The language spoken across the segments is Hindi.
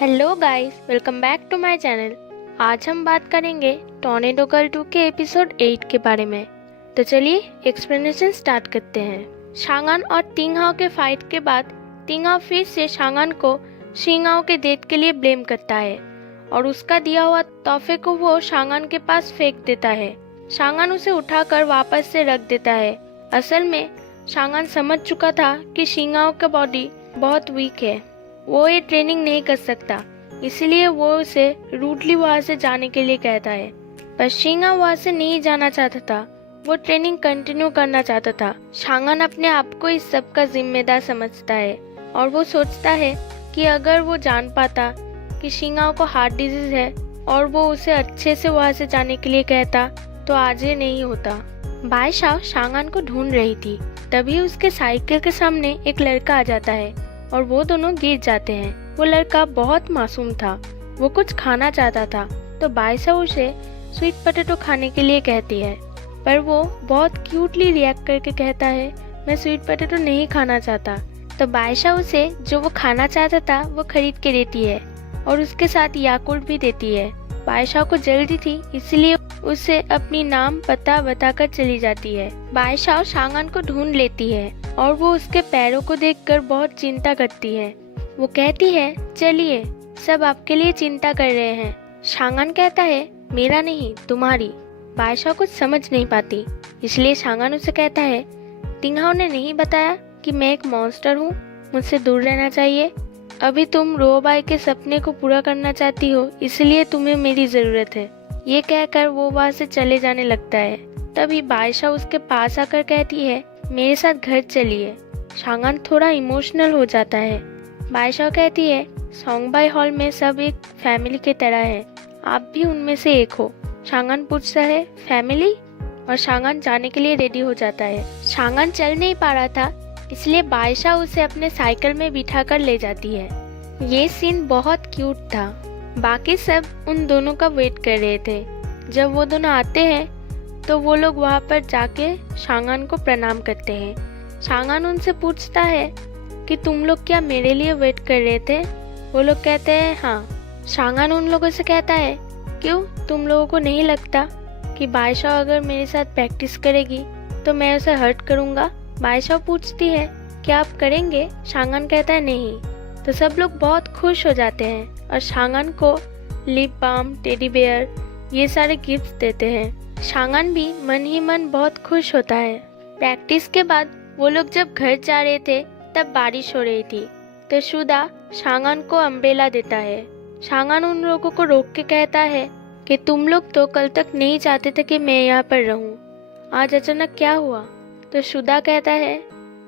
Hello guys, welcome back to my channel. आज हम बात करेंगे टॉर्नेडो गर्ल 2 के एपिसोड 8 के बारे में। तो चलिए एक्सप्लेनेशन स्टार्ट करते हैं। शांगन और तिंगहाओ के फाइट के बाद तिंगहाओ फिर से शांगन को शिंगहाओ के डेथ के लिए ब्लेम करता है और उसका दिया हुआ तोहफे को वो शांगन के पास फेंक देता है। शांगन उसे उठाकर वापस से रख देता है। असल में शांगन समझ चुका था कि शिंगहाओ का बॉडी बहुत वीक है, वो ये ट्रेनिंग नहीं कर सकता, इसलिए वो उसे रूडली वहाँ से जाने के लिए कहता है। पर शिंगहाओ वहाँ से नहीं जाना चाहता था, वो ट्रेनिंग कंटिन्यू करना चाहता था। शांगन अपने आप को इस सब का जिम्मेदार समझता है और वो सोचता है कि अगर वो जान पाता कि शिंगहाओ को हार्ट डिजीज है और वो उसे अच्छे से वहाँ से जाने के लिए कहता तो आज ये नहीं होता। बाईशाओ शांगन को ढूंढ रही थी, तभी उसके साइकिल के सामने एक लड़का आ जाता है और वो दोनों गिर जाते हैं। वो लड़का बहुत मासूम था, वो कुछ खाना चाहता था तो बाईशाओ उसे स्वीट पोटैटो खाने के लिए कहती है, पर वो बहुत क्यूटली रिएक्ट करके कहता है मैं स्वीट पोटैटो नहीं खाना चाहता। तो बाईशाओ उसे जो वो खाना चाहता था वो खरीद के देती है और उसके साथ याकुल्ट भी देती है। बाईशाओ को जल्दी थी, इसलिए उसे अपनी नाम पता बताकर चली जाती है। बाईशाओ शांगन को ढूंढ लेती है और वो उसके पैरों को देखकर बहुत चिंता करती है। वो कहती है चलिए, सब आपके लिए चिंता कर रहे हैं। शांगन कहता है मेरा नहीं, तुम्हारी। बाईशाओ कुछ समझ नहीं पाती, इसलिए शांगन उसे कहता है तिंगहाओ ने नहीं बताया कि मैं एक मॉन्स्टर हूँ, मुझसे दूर रहना चाहिए। अभी तुम रोबाई के सपने को पूरा करना चाहती हो, इसलिए तुम्हें मेरी जरूरत है। ये कहकर वो वहाँ से चले जाने लगता है। तभी बाईशाओ उसके पास आकर कहती है मेरे साथ घर चलिए। शांगन थोड़ा इमोशनल हो जाता है। बाईशाओ कहती है सोंगबाई हॉल में सब एक फैमिली की तरह है, आप भी उनमें से एक हो। शांगन पूछता है फैमिली, और शांगन जाने के लिए रेडी हो जाता है। शांगन चल नहीं पा रहा था, इसलिए बाईशाओ उसे अपने साइकिल में बिठा कर ले जाती है। ये सीन बहुत क्यूट था। बाकी सब उन दोनों का वेट कर रहे थे। जब वो दोनों आते हैं तो वो लोग वहाँ पर जाके शांगन को प्रणाम करते हैं। शांगन उनसे पूछता है कि तुम लोग क्या मेरे लिए वेट कर रहे थे? वो लोग कहते हैं हाँ। शांगन उन लोगों से कहता है क्यों, तुम लोगों को नहीं लगता कि बाईशाओ अगर मेरे साथ प्रैक्टिस करेगी तो मैं उसे हर्ट करूँगा? बाईशाओ पूछती है क्या आप करेंगे? शांगन कहता है नहीं। तो सब लोग बहुत खुश हो जाते हैं और शांगन को लिप बाम, टेडी बेयर ये सारे गिफ्ट देते हैं। शांगन भी मन ही मन बहुत खुश होता है। प्रैक्टिस के बाद वो लोग जब घर जा रहे थे तब बारिश हो रही थी, तो शुदा शांगन को अम्ब्रेला देता है। शांगन उन लोगों को रोक के कहता है कि तुम लोग तो कल तक नहीं चाहते थे कि मैं यहाँ पर रहूँ, आज अचानक क्या हुआ? तो शुदा कहता है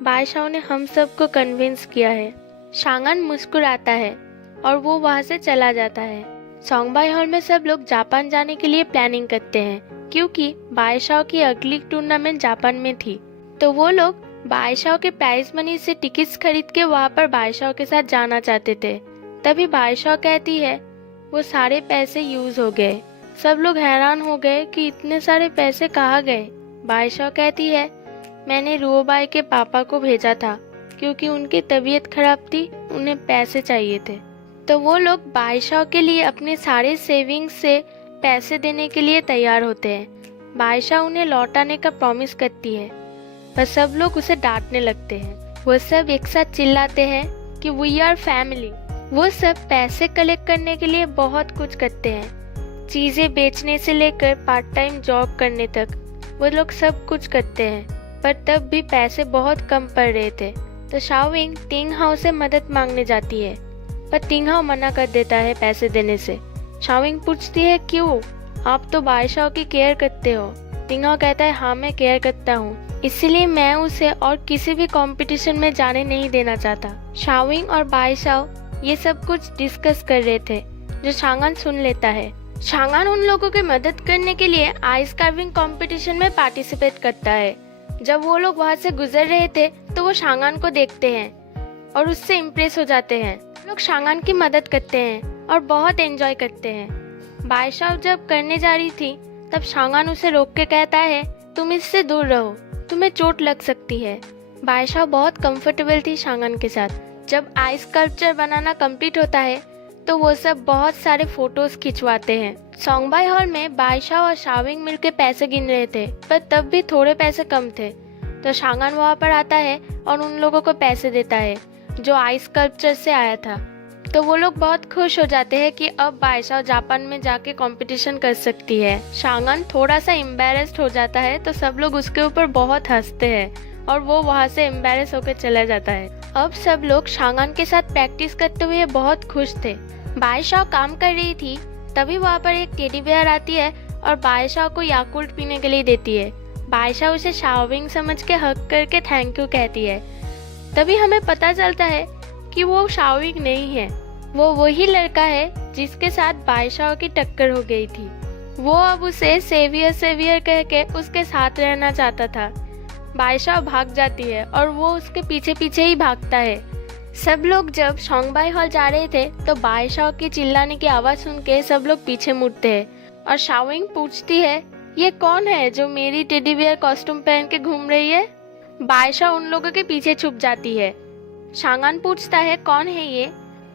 बाईशाओ ने हम सबको कन्विंस किया है। शांगन मुस्कुराता है और वो वहाँ से चला जाता है। सोंगबाई हॉल में सब लोग जापान जाने के लिए प्लानिंग करते हैं, क्योंकि बाईशाओ की अगली टूर्नामेंट जापान में थी। तो वो लोग बाईशाओ के प्राइज मनी से टिकट्स खरीद के वहाँ पर बाईशाओ के साथ जाना चाहते थे। तभी बाईशाओ कहती है वो सारे पैसे यूज हो गए। सब लोग हैरान हो गए कि इतने सारे पैसे कहाँ गए। बाईशाओ कहती है मैंने रुओबाई के पापा को भेजा था, क्योंकि उनकी तबीयत खराब थी, उन्हें पैसे चाहिए थे। तो वो लोग बाईशाओ के लिए अपने सारे सेविंग्स से पैसे देने के लिए तैयार होते हैं। बाईशाओ उन्हें लौटाने का प्रॉमिस करती है, पर सब लोग उसे डांटने लगते हैं। वो सब एक साथ चिल्लाते हैं कि वी आर फैमिली। वो सब पैसे कलेक्ट करने के लिए बहुत कुछ करते हैं, चीजें बेचने से लेकर पार्ट टाइम जॉब करने तक वो लोग सब कुछ करते हैं, पर तब भी पैसे बहुत कम पड़ रहे थे। तो शाओविंग तिंगहाओ से मदद मांगने जाती है, पर तिंगहाओ मना कर देता है पैसे देने से। शाओविंग पूछती है क्यों, आप तो बाईशाओ की केयर करते हो। तिंगहाओ कहता है हाँ मैं केयर करता हूँ, इसलिए मैं उसे और किसी भी कंपटीशन में जाने नहीं देना चाहता। शाओविंग और बाईशाओ ये सब कुछ डिस्कस कर रहे थे, जो शांगन सुन लेता है। शांगन उन लोगों की मदद करने के लिए आइस कार्विंग कंपटीशन में पार्टिसिपेट करता है। जब वो लोग वहाँ से गुजर रहे थे तो वो शांगन को देखते हैं और उससे इम्प्रेस हो जाते हैं। लोग शांगन की मदद करते हैं और बहुत एंजॉय करते हैं। बाईशाओ जब करने जा रही थी तब शांगन उसे रोक के कहता है तुम इससे दूर रहो, तुम्हें चोट लग सकती है। बाईशाओ बहुत कंफर्टेबल थी शांगन के साथ। जब आइस स्कल्पचर बनाना कंप्लीट होता है तो वो सब बहुत सारे फोटोज खिंचवाते हैं। सोंगबाई हॉल में बाइशा और शाविंग मिलकर पैसे गिन रहे थे, पर तब भी थोड़े पैसे कम थे। तो शांगन वहाँ पर आता है और उन लोगों को पैसे देता है जो आइस स्कल्पचर से आया था। तो वो लोग बहुत खुश हो जाते हैं कि अब बाइशा जापान में जाके कंपटीशन कर सकती है। शांगन थोड़ा सा एम्बैरेस्ड हो जाता है, तो सब लोग उसके ऊपर बहुत हंसते हैं और वो वहाँ से एम्बैरेस होकर चला जाता है। अब सब लोग शांगन के साथ प्रैक्टिस करते हुए बहुत खुश थे। बाइशा काम कर रही थी, तभी वहाँ पर एक टेडी बेयर आती है और बाइशा को याकुल्ट पीने के लिए देती है। बाइशा उसे शाओविंग समझ के हक करके थैंक यू कहती है। तभी हमें पता चलता है कि वो शाओविंग नहीं है, वो वही लड़का है जिसके साथ बाइशा की टक्कर हो गई थी। वो अब उसे सेवियर सेवियर कह के उसके साथ रहना चाहता था। बाइशा भाग जाती है और वो उसके पीछे पीछे ही भागता है। सब लोग जब सोंगबाई हॉल जा रहे थे तो बाइशा की चिल्लाने की आवाज सुन के सब लोग पीछे मुड़ते हैं और शाओविंग पूछती है, ये कौन है जो मेरी टेडी बियर कॉस्ट्यूम पहन के घूम रही है? बाइशा उन लोगों के पीछे छुप जाती है। शांगन पूछता है कौन है ये?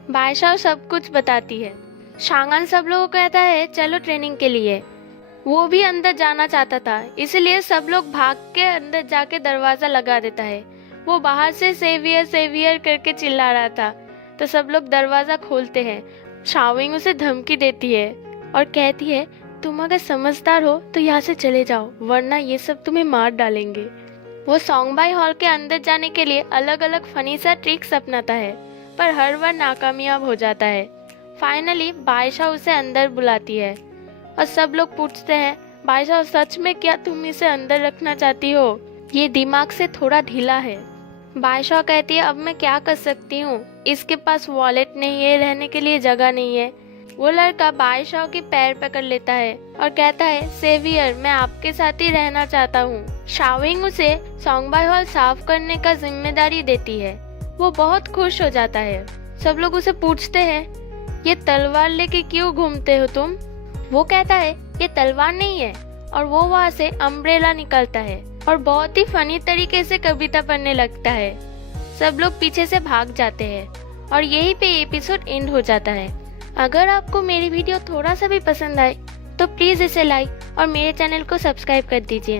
बाइशा सब कुछ बताती है। शांगन सब लोगों को कहता है चलो ट्रेनिंग के लिए। वो भी अंदर जाना चाहता था, इसलिए सब लोग भाग के अंदर जाके दरवाजा लगा देता है। वो बाहर से सेवियर सेवियर करके चिल्ला रहा था, तो सब लोग दरवाजा खोलते हैं। शाओविंग उसे धमकी देती है और कहती है तुम अगर समझदार हो तो यहाँ से चले जाओ, वरना ये सब तुम्हें मार डालेंगे। वो सोंगबाई हॉल के अंदर जाने के लिए अलग अलग फनी सा ट्रिक्स अपनाता है, पर हर बार नाकामयाब हो जाता है। फाइनली बाइशा उसे अंदर बुलाती है और सब लोग पूछते हैं बाइशा सच में क्या तुम इसे अंदर रखना चाहती हो? ये दिमाग से थोड़ा ढीला है। बाइशा कहती है अब मैं क्या कर सकती हूँ, इसके पास वॉलेट नहीं है, रहने के लिए जगह नहीं है। वो लड़का बाइशा की पैर पकड़ लेता है और कहता है सेवियर मैं आपके साथ ही रहना चाहता हूँ। शाओविंग उसे सोंगबाई हॉल साफ करने का जिम्मेदारी देती है। वो बहुत खुश हो जाता है। सब लोग उसे पूछते हैं ये तलवार लेके क्यों घूमते हो तुम? वो कहता है ये तलवार नहीं है, और वो वहाँ से अम्ब्रेला निकलता है और बहुत ही फनी तरीके से कविता पढ़ने लगता है। सब लोग पीछे से भाग जाते हैं और यहीं पे एपिसोड एंड हो जाता है। अगर आपको मेरी वीडियो थोड़ा सा भी पसंद आए तो प्लीज इसे लाइक और मेरे चैनल को सब्सक्राइब कर दीजिए।